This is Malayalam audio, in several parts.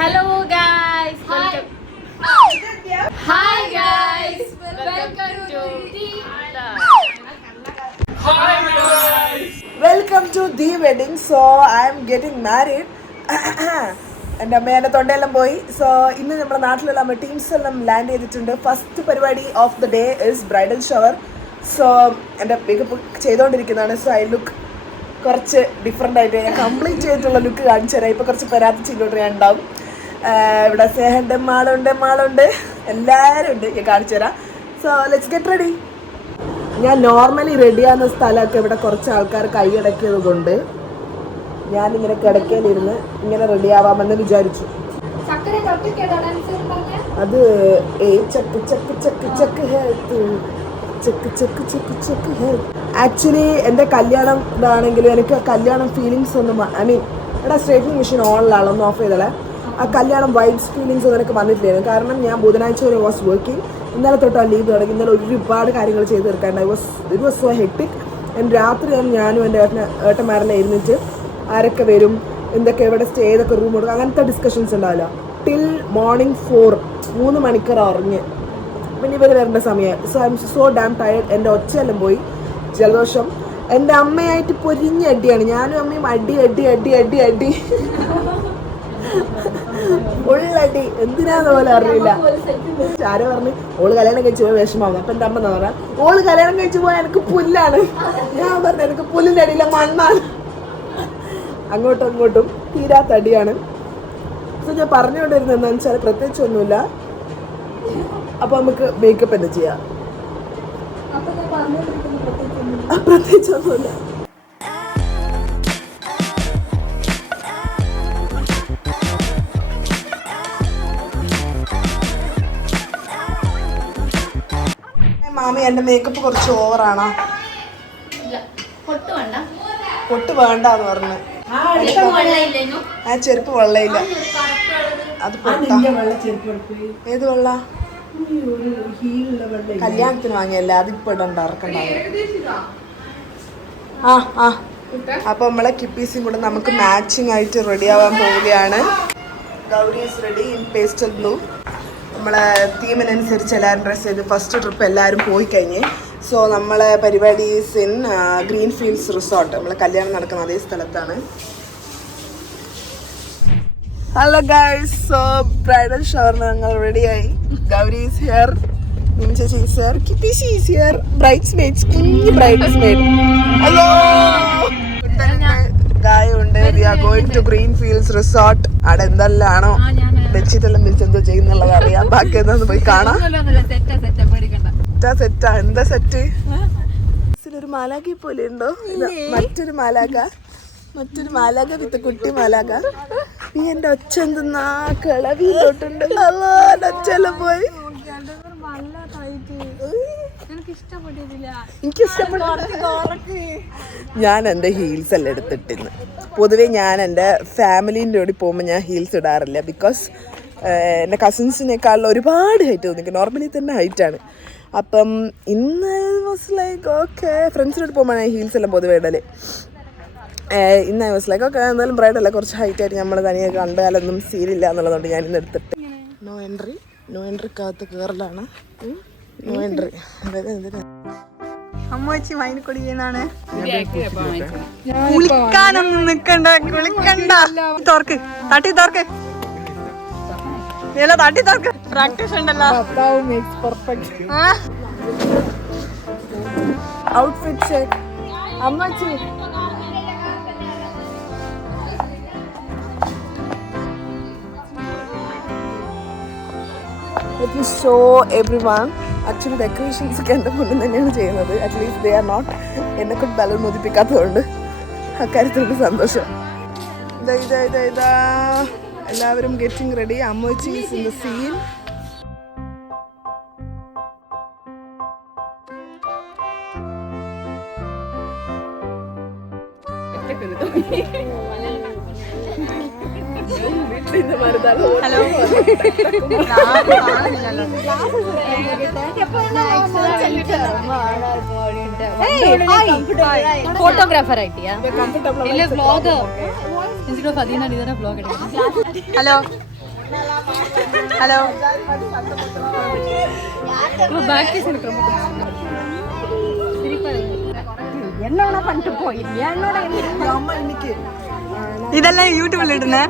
Hello guys, welcome. Hi guys, welcome to Hi guys, welcome to the wedding. So I am getting married. എൻ്റെ അമ്മേൻ്റെ തൊണ്ടയെല്ലാം പോയി. സോ ഇന്ന് നമ്മുടെ നാട്ടിലുള്ള നമ്മുടെ ടീംസ് എല്ലാം ലാൻഡ് ചെയ്തിട്ടുണ്ട്. ഫസ്റ്റ് പരിപാടി of the day is bridal shower. So എൻ്റെ മേക്കപ്പ് ചെയ്തുകൊണ്ടിരിക്കുന്നതാണ്. സോ ഐ ലുക്ക് കുറച്ച് ഡിഫറെൻ്റ് ആയിട്ട് ഞാൻ കംപ്ലീറ്റ് ചെയ്തിട്ടുള്ള ലുക്ക് കാണിച്ചു തരാം. ഇപ്പോൾ കുറച്ച് പരാതി ചെയ്തോണ്ട് ഞാൻ ഉണ്ടാവും. ഇവിടെ സ്നേഹൻ്റെ മാളുണ്ട് എല്ലാവരും ഉണ്ട്. ഞാൻ കാണിച്ചു തരാം. So let's get ready. ഞാൻ നോർമലി റെഡിയാകുന്ന സ്ഥലമൊക്കെ ഇവിടെ കുറച്ച് ആൾക്കാർ കൈയടക്കിയത് കൊണ്ട് ഞാനിങ്ങനെ കിടക്കയിലിരുന്ന് ഇങ്ങനെ റെഡിയാവാമെന്ന് വിചാരിച്ചു. അത് ആക്ച്വലി എൻ്റെ കല്യാണം ഇതാണെങ്കിലും എനിക്ക് കല്യാണം ഫീലിങ്സ് ഒന്നും ഇവിടെ സ്ട്രേറ്റിംഗ് മെഷീൻ ഓണിലാണ്, ഒന്ന് ഓഫ് ചെയ്തല്ലേ. ആ കല്യാണം വൈബ്സ് ഫീലിങ്സ് ഒന്നും എനിക്ക് വന്നിട്ടില്ലായിരുന്നു. കാരണം ഞാൻ ബുധനാഴ്ച വരെ വാസ് വർക്കിംഗ്. ഇന്നലെ തൊട്ടാണ് ലീവ് തുടങ്ങി. ഇന്നലെ ഒരുപാട് കാര്യങ്ങൾ ചെയ്ത് തീർക്കാണ്ട്. It was so hectic. രാത്രിയാണ് ഞാനും എൻ്റെ ഏട്ടന്മാരെല്ലാം ഇരുന്നിട്ട് ആരൊക്കെ വരും, എന്തൊക്കെ എവിടെ സ്റ്റേ ചെയ്തൊക്കെ റൂം കൊടുക്കും, അങ്ങനത്തെ ഡിസ്കഷൻസ് ഉണ്ടാവില്ല. ടിൽ മോർണിംഗ് 4 3 മണിക്കൂർ ഉറങ്ങി. പിന്നെ ഇവർ വരേണ്ട സമയമായി. So I M so dam tired. എൻ്റെ ഒച്ചയെല്ലാം പോയി, ജലദോഷം. എൻ്റെ അമ്മയായിട്ട് പൊരിഞ്ഞ അടിയാണ്. ഞാനും അമ്മയും അടി ഉള്ളടി എന്തിനാന്ന് പോലെ അറിയില്ല. ആരോ പറഞ്ഞ് ഓള് കല്യാണം കഴിച്ചു പോയ വിഷമാവും. അപ്പം എൻ്റെ അമ്മ എന്താ പറയാ, ഓള് കല്യാണം കഴിച്ചു പോയാൽ എനിക്ക് പുല്ലാണ്. ഞാൻ പറഞ്ഞു എനിക്ക് പുല്ലിൻ്റെ അടിയിലെ മണ്ണാണ്. അങ്ങോട്ടും ഇങ്ങോട്ടും തീരാത്ത അടിയാണ്. സോ ഞാൻ പറഞ്ഞുകൊണ്ടിരുന്നത് എന്താണെന്ന് വെച്ചാൽ പ്രത്യേകിച്ചൊന്നുമില്ല. അപ്പോൾ നമുക്ക് മേക്കപ്പ് തന്നെ ചെയ്യാം. പ്രത്യേകിച്ചൊന്നുമില്ല. മാമി എൻ്റെ മേക്കപ്പ് കുറച്ച് ഓവറാണോ? പൊട്ട് വേണ്ടെന്ന് പറഞ്ഞു. ആ ചെരുപ്പ് വെള്ളയില്ല. അത് പൊട്ടാ. ഏത് വെള്ള? കല്യാണത്തിന് വാങ്ങിയല്ല, അതിപ്പോ ഇടണ്ട, ഇറക്കണ്ടാവും. അപ്പൊ നമ്മളെ കിപ്പീസും കൂടെ നമുക്ക് മാച്ചിങ് ആയിട്ട് റെഡി ആവാൻ പോവുകയാണ്. Gauri is ready in pastel blue. നമ്മളെ തീമിനനുസരിച്ച് എല്ലാവരും ഡ്രസ്സ് ചെയ്ത് ഫസ്റ്റ് ട്രിപ്പ് എല്ലാവരും പോയി കഴിഞ്ഞ്. സോ നമ്മളെ പരിപാടി is in green fields resort. നമ്മളെ കല്യാണം നടക്കുന്ന അതേ സ്ഥലത്താണ്. ഹലോ ഗൈസ്, സോ ബ്രൈഡൽ ഷവറിന് ഞങ്ങൾ റെഡിയായി. ഗൗരി ഈസ് ഹിയർ, ചേച്ചി is here, Kippies is here, bridesmaids, കുഞ്ഞു ബ്രൈഡ്സ്മേഡ്. ഹലോ ഗായുണ്ട്. We are going to green fields resort. അവിടെ എന്തെല്ലാണോ ബെഡ്ഷീറ്റെല്ലാം വിളിച്ചെന്തോ ചെയ്യുന്നുള്ളത് അറിയാം. ബാക്കി എന്താന്ന് പോയി കാണാം. സെറ്റാ. എന്താ സെറ്റ്? ഒരു മാലാഖ പോലെ ഉണ്ടോ? മറ്റൊരു മാലാഖ വിത്ത് കുട്ടി മാലാഖ. നീ എന്റെ ഒച്ച എന്തെന്നാ കിളവിയിലോട്ടുണ്ട്. ഒച്ചെല്ലാം പോയി. ഞാൻ എൻ്റെ ഹീൽസ് എല്ലാം എടുത്തിട്ടിന്ന്. പൊതുവേ ഞാൻ എൻ്റെ ഫാമിലീൻ്റെ കൂടി പോകുമ്പോൾ ഞാൻ ഹീൽസ് ഇടാറില്ല. ബിക്കോസ് എൻ്റെ കസിൻസിനേക്കാളും ഒരുപാട് ഹൈറ്റ് തോന്നി. നോർമലി തന്നെ ഹൈറ്റാണ്. അപ്പം ഇന്ന് വാസ് ലൈക്ക് ഓക്കെ, ഫ്രണ്ട്സിനോട് പോകുമ്പോൾ ഞാൻ ഹീൽസ് എല്ലാം പൊതുവേ ഇടല്. ഇന്ന് ഐ വാസ് ലൈക്ക് ഓക്കെ, എന്തായാലും ബ്രൈഡല്ല കുറച്ച് ഹൈറ്റായിട്ട് നമ്മൾ തനിയെ കണ്ടാലൊന്നും സീനില്ല എന്നുള്ളതുകൊണ്ട് ഞാൻ ഇന്ന് എടുത്തിട്ട്. നോ എൻട്രിക്കകത്ത് കയറലാണ്. No entry. അതായത് എന്തിനാ അമ്മച്ചി മൈന് കൊടിയെന്നാണ്. കുളിക്കാനൊന്നും നിക്കണ്ട, തോർക്ക് തട്ടി തോർക്ക് തട്ടി തോർക്ക്. പ്രാക്ടീസ് ഉണ്ടല്ലോ. ഔട്ട്ഫിറ്റ് ചെക്ക് അമ്മച്ചി. Let me show everyone. Actually decorations ഒക്കെ എൻ്റെ മുന്നിൽ തന്നെയാണ് ചെയ്യുന്നത്. അറ്റ്ലീസ്റ്റ് ദേ ആർ നോട്ട് എന്നെക്കൊണ്ട് ബലൂൺ മോദിപ്പിക്കാത്തതുകൊണ്ട് അക്കാര്യത്തിലൊരു സന്തോഷം. ഇതാ എല്ലാവരും ഗെറ്റിംഗ് റെഡി. അമ്മച്ചി is in the scene. Hello photographer ആയിട്ടിയാ വ്ലോഗ്. ഹലോ ഹലോ എന്നോட പണ്ട് പോയില്ല എന്നോട് അമ്മ എനിക്ക് ഇതെല്ലാം യൂട്യൂബിൽ ഇടുന്നേ.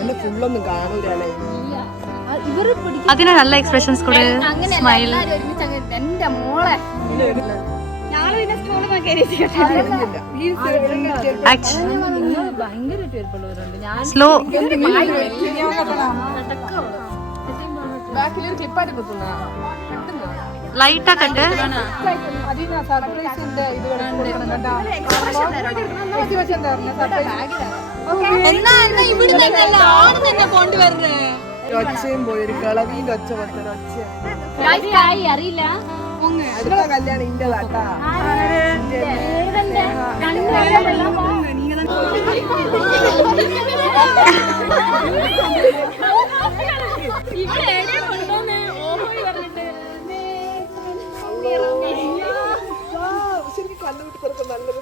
എന്നെ ഫുള്ളൊന്നും കാണൂലേ. അതിന് നല്ല എക്സ്പ്രഷൻസ് കൂടെ സ്മൈൽ. എന്റെ മോളെ സ്ലോ ബാക്കിലൊരു ക്ലിപ്പായിട്ട് കുത്തുന്ന ലൈറ്റ് ആക്കട്ടെ. സർപ്രൈസിന്റെ ഇത് ഒച്ചയും പോയി ഒരു കളവിന്റെ ഒച്ച പോലത്തെ ഒച്ച. അറിയില്ല അടുത്ത കല്യാണം ഇന്റെ താട്ടാ. ശരിക്കും കണ്ണുവിട്ട് തുറക്കും നല്ലൊരു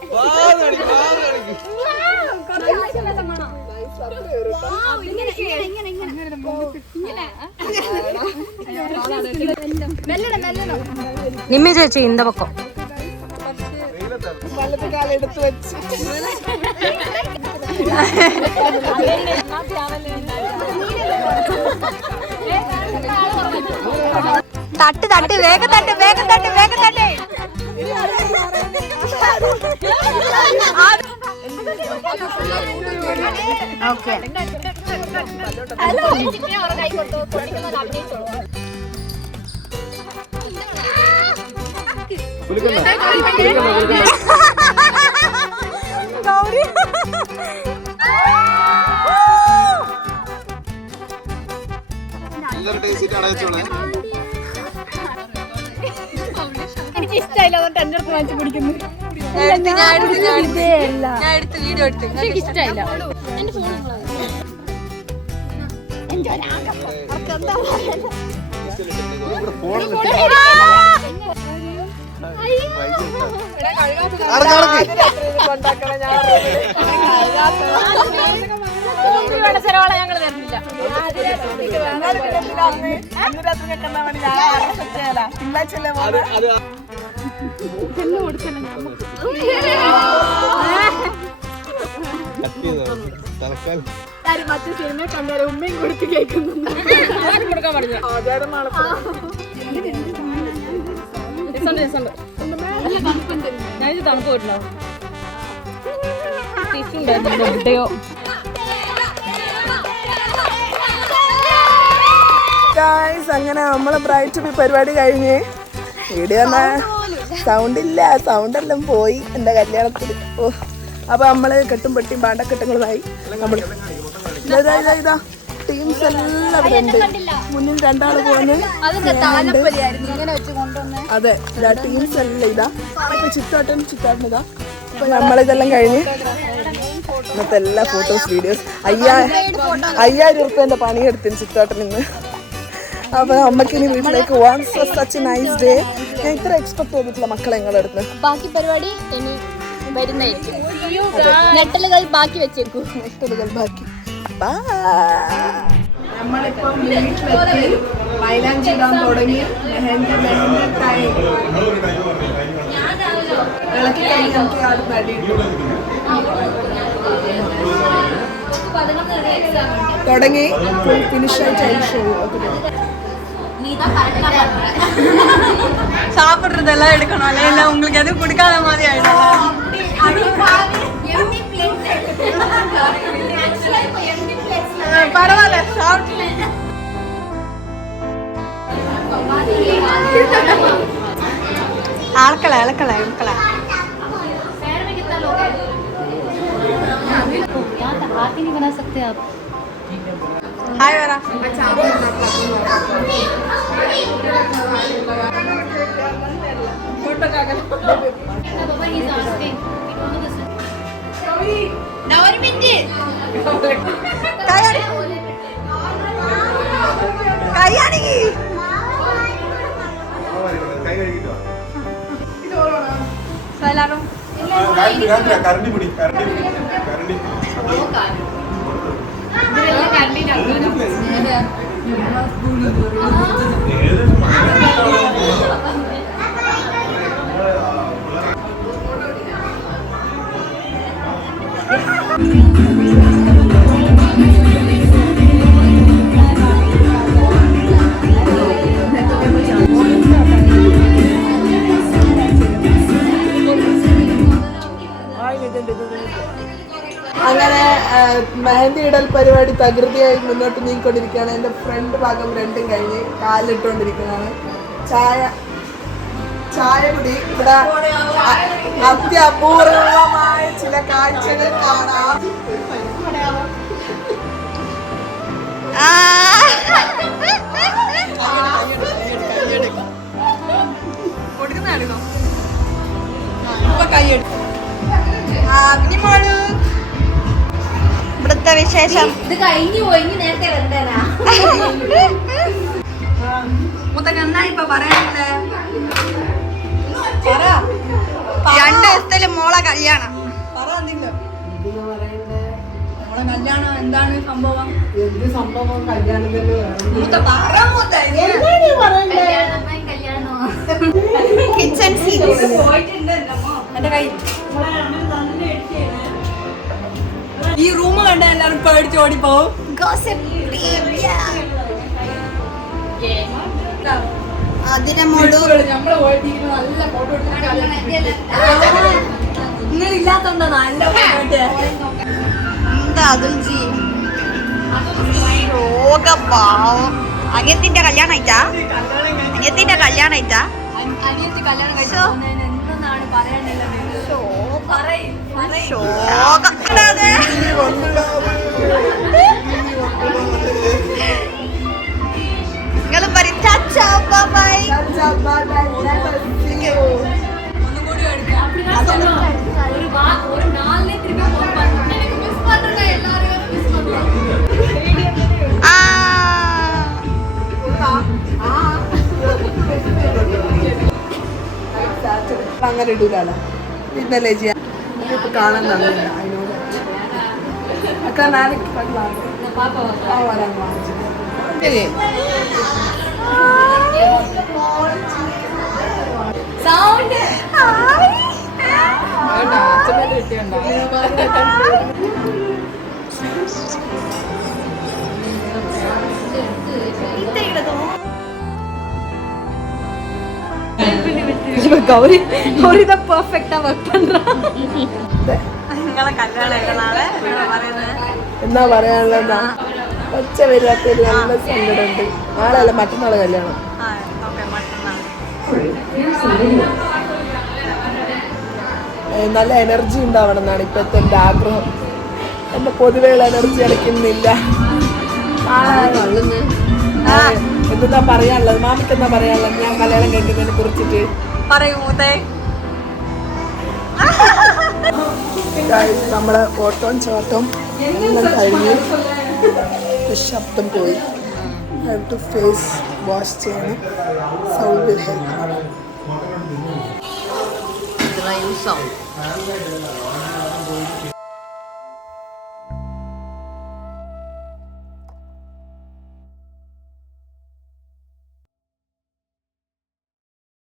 നിമ്മി ചേച്ചി ഇന്ത പക്കം വലത്തെ കാലം എടുത്ത് വെച്ച് തട്ട് തട്ട് വേഗം തട്ട് വേഗം തട്ട് വേഗം തട്ട്. ഓക്കെ ഗൗരി എനിക്ക് ഇഷ്ടമായില്ല അതുകൊണ്ട് എന്റെ അടുത്ത് വാങ്ങിച്ചു കുടിക്കുന്നു. വീഡിയോ എടുത്ത് എനിക്ക് ഇഷ്ടമായില്ല. ഞങ്ങൾ തരുന്നില്ല. മറ്റു സിനിമ കണ്ടാൽ ഉമ്മയും കൊടുത്ത് കേൾക്കുന്നുണ്ട്. കൊടുക്കാൻ പാടില്ല. ഞാനിത് തണുപ്പ് പോയിട്ടുണ്ടോ? എവിടെയോ അങ്ങനെ നമ്മളെ ബ്രൈറ്റ് ബി പരിപാടി കഴിഞ്ഞ് വീഡിയോ സൗണ്ട് ഇല്ല, സൗണ്ട് എല്ലാം പോയി എന്റെ കല്യാണത്തിൽ. ഓ അപ്പൊ നമ്മള് കെട്ടും പെട്ടിയും പാണ്ടക്കെട്ടുകളുമായി നമ്മൾ ഇതാ ടീംസ് എല്ലാം ഇവിടെ ഉണ്ട്. മുന്നിൽ രണ്ടാള് പോകുന്നു. അതെ ഇതാ ടീംസ് എല്ലാം ഇതാ. ഇപ്പൊ ചിത്തോട്ടൻ ഇതാ. അപ്പൊ നമ്മളിതെല്ലാം കഴിഞ്ഞ് ഇന്നത്തെ എല്ലാ ഫോട്ടോസ് വീഡിയോസ് 5000 രൂപേന്റെ പണിയെടുത്തിന് ചിത്തോട്ടൻ ഇന്ന്. അപ്പൊ അമ്മക്ക് ഇനി വീട്ടിലേക്ക് പോവാൻ. Such nice day. ഞാൻ ഇത്ര എക്സ്പെക്ട് ചെയ്തിട്ടില്ല മക്കളെ ഞങ്ങളുടെ അടുത്ത്. ബാക്കി പരിപാടി ഇനി വരുന്നതായിരിക്കും. നെട്ടലുകൾ ബാക്കി വെച്ചേക്കൂ. നെട്ടലുകൾ ബാക്കി. നമ്മളിപ്പം വീട്ടിലെത്തി. മൈലാഞ്ചി ഇടാൻ തുടങ്ങി. ഇളക്കി കഴിഞ്ഞ് നമുക്ക് ആട് നടിയിട്ടു തുടങ്ങി. ഫുൾ ഫിനിഷ് ആയിട്ട് ഷോ சாப்பிடுறதெல்லாம் எடுக்கணும் இல்ல, உங்களுக்கு எதுவும் கொடுக்காத மாதிரி ஆயிடும். பரவாயில்ல அழக்கல அழக்கல அழக்கல. हाथ ही नहीं बना सकते आप. हाय वरा. എല്ലാരും കരണ്ടി പിടി കരണ്ടി അങ്ങനെ മെഹന്തി ഇടൽ പരിപാടി തകൃതിയായി മുന്നോട്ട് നീങ്ങിക്കൊണ്ടിരിക്കുകയാണ്. എൻ്റെ ഫ്രണ്ട് ഭാഗം രണ്ടും കഴിഞ്ഞ് കാലിട്ടുകൊണ്ടിരിക്കുന്നതാണ്. ചായ കുടി ഇവിടെ അത്യപൂർവമായ ചില കാഴ്ചകൾ കാണാം. ഇവിടുത്തെ വിശേഷം ഇത് കഴിഞ്ഞു പോയി നേരത്തെ വന്നേനാ ഇപ്പൊ പറയാനില്ലേ 2 ദിവസത്തില് മോളെ കല്യാണം. മോളെ കല്യാണം എന്താണ് സംഭവം? എന്ത് സംഭവം കല്യാണത്തിന് കിച്ചൺ ഈ റൂം കണ്ട എല്ലാവരും പേടിച്ച് ഓടിപ്പോവും. അതിനെ മോള് നമ്മള് പോയിട്ടിരിക്കുന്ന നല്ല ഫോട്ടോ നിങ്ങളില്ലാത്തോണ്ടാ നല്ല ഫോട്ടോ എന്താ അതുൽജി പാവം. അനിയത്തിന്റെ കല്യാണം ആയിട്ടാ അനിയത്തി കല്യാണം കഴിച്ചു എന്താണ് പറയാനില്ല നിങ്ങളും പറയും ചാച്ചാ ബൈ. ഒരു 4 ട്രിപ്പ് മിസ് പண்றேன் எல்லாரும் மிஸ் பண்றோம். അങ്ങനെ ഇടൂല ഇന്നലെ ചെയ്യാൻ ഇപ്പൊ കാണാൻ നന്നില്ല. അക്ക നാളേക്ക് വരാൻ ശരി. സൗണ്ട് கௌரி தான் பெர்ஃபெக்ட்டா வர்க் பண்றா. നിങ്ങളെ കല്യാണം നാളെ എന്നാ പറയാനുള്ളതാ ഒച്ച വരാത്തൊരു നല്ല സങ്കടമുണ്ട്. നാളെ മറ്റന്നാള് കല്യാണം. നല്ല എനർജി ഉണ്ടാവണം എന്നാണ് ഇപ്പോഴത്തെ എൻ്റെ ആഗ്രഹം. എൻ്റെ പൊതുവെയുള്ള എനർജി അടയ്ക്കുന്നില്ല. എന്താ പറയാനുള്ളത്? മാമിക്ക് എന്താ പറയാനുള്ളത് ഞാൻ കല്യാണം കഴിക്കുന്നതിനെ കുറിച്ചിട്ട്? നമ്മളെ ഓട്ടവും ചോട്ടവും എല്ലാം കഴിഞ്ഞ് ശബ്ദം പോയി. ഹാവ് ടു ഫേസ് വാഷ് ചെയ്യണം. Sound will help. യൂസ് ആവും.